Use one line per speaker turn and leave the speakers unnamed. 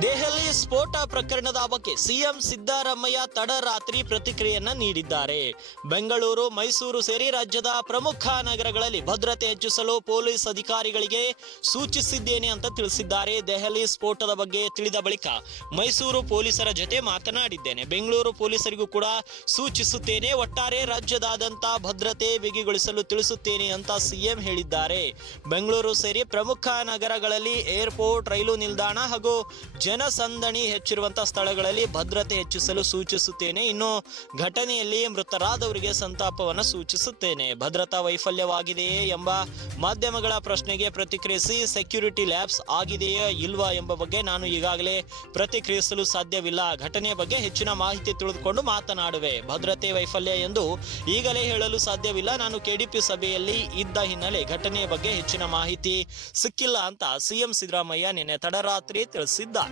ದೆಹಲಿ ಸ್ಫೋಟ ಪ್ರಕರಣದ ಬಗ್ಗೆ ಸಿಎಂ ಸಿದ್ದರಾಮಯ್ಯ ತಡರಾತ್ರಿ ಪ್ರತಿಕ್ರಿಯೆಯನ್ನ ನೀಡಿದ್ದಾರೆ. ಬೆಂಗಳೂರು, ಮೈಸೂರು ಸೇರಿ ರಾಜ್ಯದ ಪ್ರಮುಖ ನಗರಗಳಲ್ಲಿ ಭದ್ರತೆ ಹೆಚ್ಚಿಸಲು ಪೊಲೀಸ್ ಅಧಿಕಾರಿಗಳಿಗೆ ಸೂಚಿಸಿದ್ದೇನೆ ಅಂತ ತಿಳಿಸಿದ್ದಾರೆ. ದೆಹಲಿ ಸ್ಫೋಟದ ಬಗ್ಗೆ ತಿಳಿದ ಬಳಿಕ ಮೈಸೂರು ಪೊಲೀಸರ ಜೊತೆ ಮಾತನಾಡಿದ್ದೇನೆ. ಬೆಂಗಳೂರು ಪೊಲೀಸರಿಗೂ ಕೂಡ ಸೂಚಿಸುತ್ತೇನೆ. ಒಟ್ಟಾರೆ ರಾಜ್ಯದಾದ್ಯಂತ ಭದ್ರತೆ ಬಿಗಿಗೊಳಿಸಲು ತಿಳಿಸುತ್ತೇನೆ ಅಂತ ಸಿಎಂ ಹೇಳಿದ್ದಾರೆ. ಬೆಂಗಳೂರು ಸೇರಿ ಪ್ರಮುಖ ನಗರಗಳಲ್ಲಿ ಏರ್ಪೋರ್ಟ್, ರೈಲು ನಿಲ್ದಾಣ ಹಾಗೂ ಜನಸಂದಣಿ ಹೆಚ್ಚಿರುವಂತಹ ಸ್ಥಳಗಳಲ್ಲಿ ಭದ್ರತೆ ಹೆಚ್ಚಿಸಲು ಸೂಚಿಸುತ್ತೇನೆ. ಇನ್ನು ಘಟನೆಯಲ್ಲಿ ಮೃತರಾದವರಿಗೆ ಸಂತಾಪವನ್ನು ಸೂಚಿಸುತ್ತೇನೆ. ಭದ್ರತಾ ವೈಫಲ್ಯವಾಗಿದೆಯೇ ಎಂಬ ಮಾಧ್ಯಮಗಳ ಪ್ರಶ್ನೆಗೆ ಪ್ರತಿಕ್ರಿಯಿಸಿ ಸೆಕ್ಯೂರಿಟಿ ಲ್ಯಾಬ್ಸ್ ಆಗಿದೆಯೇ ಇಲ್ವಾ ಎಂಬ ಬಗ್ಗೆ ನಾನು ಈಗಾಗಲೇ ಪ್ರತಿಕ್ರಿಯಿಸಲು ಸಾಧ್ಯವಿಲ್ಲ. ಘಟನೆಯ ಬಗ್ಗೆ ಹೆಚ್ಚಿನ ಮಾಹಿತಿ ತಿಳಿದುಕೊಂಡು ಮಾತನಾಡುವೆ. ಭದ್ರತೆ ವೈಫಲ್ಯ ಎಂದು ಈಗಲೇ ಹೇಳಲು ಸಾಧ್ಯವಿಲ್ಲ. ನಾನು ಕೆಡಿಪಿ ಸಭೆಯಲ್ಲಿ ಇದ್ದ ಹಿನ್ನೆಲೆ ಘಟನೆಯ ಬಗ್ಗೆ ಹೆಚ್ಚಿನ ಮಾಹಿತಿ ಸಿಕ್ಕಿಲ್ಲ ಅಂತ ಸಿಎಂ ಸಿದ್ದರಾಮಯ್ಯ ನಿನ್ನೆ ತಡರಾತ್ರಿ ತಿಳಿಸಿದ್ದಾರೆ.